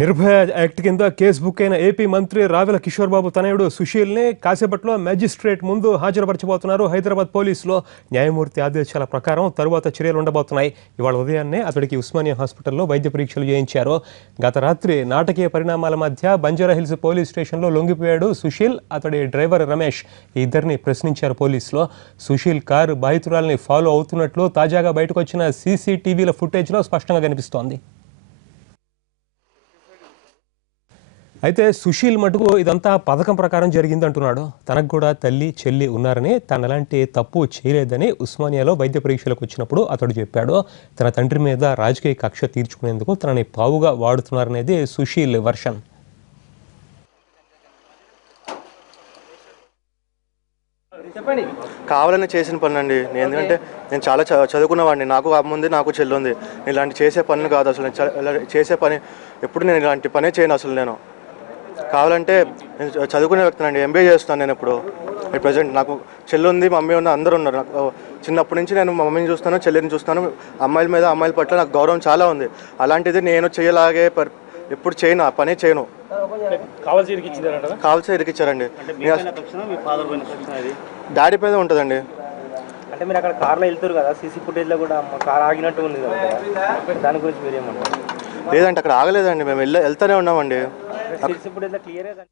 Nirbhaya act కింద case book అయిన AP మంత్రి రావెల కిషోర్ బాబు తనయుడు సుశీల్ని కాసేపట్లో మ్యాజిస్ట్రేట్ ముందు హాజరుపరచబోతున్నారు. హైదరాబాద్ పోలీసులో న్యాయమూర్తి ఆదేశాల ప్రకారం తరువాత చర్యలు ఉండబోతున్నాయి. ఇవాళ ఉదయాన్నే అతడికి ఉస్మానియా హాస్పిటల్లో వైద్య పరీక్షలు చేయించారు. గత రాత్రి నాటకీయ పరిణామాల మధ్య బంజారాహిల్స్ పోలీస్ స్టేషన్లో లొంగిపోయాడు సుశీల్. అతడి డ్రైవర్ రమేష్ ఈ ఇద్దరిని ప్రశ్నించారు పోలీసులో. సుశీల్ కారు బాధితురాల్ని ఫాలో అవుతున్నట్లు తాజాగా బయటకు వచ్చిన సీసీటీవీల ఫుటేజ్లో స్పష్టంగా కనిపిస్తోంది. అయితే సుశీల్ మటుకు ఇదంతా పథకం ప్రకారం జరిగింది అంటున్నాడు. తనకు కూడా తల్లి చెల్లి ఉన్నారని, తను ఎలాంటి తప్పు చేయలేదని ఉస్మానియాలో వైద్య పరీక్షలకు వచ్చినప్పుడు అతడు చెప్పాడు. తన తండ్రి మీద రాజకీయ కక్ష తీర్చుకునేందుకు తనని పావుగా వాడుతున్నారనేది సుశీల్ వర్షన్. కావాలని చేసిన పని అండి. ఎందుకంటే నేను చాలా చదువుకున్నవాడిని, నాకు ముందు నాకు చెల్లి ఉంది. ఇలాంటి చేసే పనులు కాదు అసలు. చేసే పని ఎప్పుడు నేను ఇలాంటి పనే చేయను అసలు. నేను కావాలంటే నేను చదువుకునే వ్యక్తినండి, ఎంబీఏ చేస్తున్నాను. నేను ఇప్పుడు ప్రజెంట్ నాకు చెల్లి ఉంది, మమ్మీ ఉంది, అందరూ ఉన్నారు. చిన్నప్పటి నుంచి నేను మా మమ్మీని చూస్తాను, చెల్లిని చూస్తాను. అమ్మాయిల మీద అమ్మాయిల పట్ల నాకు గౌరవం చాలా ఉంది. అలాంటిది నేను చేయలాగే ఎప్పుడు చేయను, ఆ పనే చేయను. కావాల్సి ఇరికిచ్చారండి. డాడీ మీద ఉంటుందండి. అంటే మీరు అక్కడ కార్లో వెళ్తారు కదా, సీసీ ఫుటేజ్లో కూడా కార్ ఆగినట్టు ఉంది కదా, దాని గురించి మీరేమన్నారు? లేదంటే అక్కడ ఆగలేదండి, మేము వెళ్తూనే ఉన్నామండి. సీసీ ఫుటేజ్లో క్లియర్గా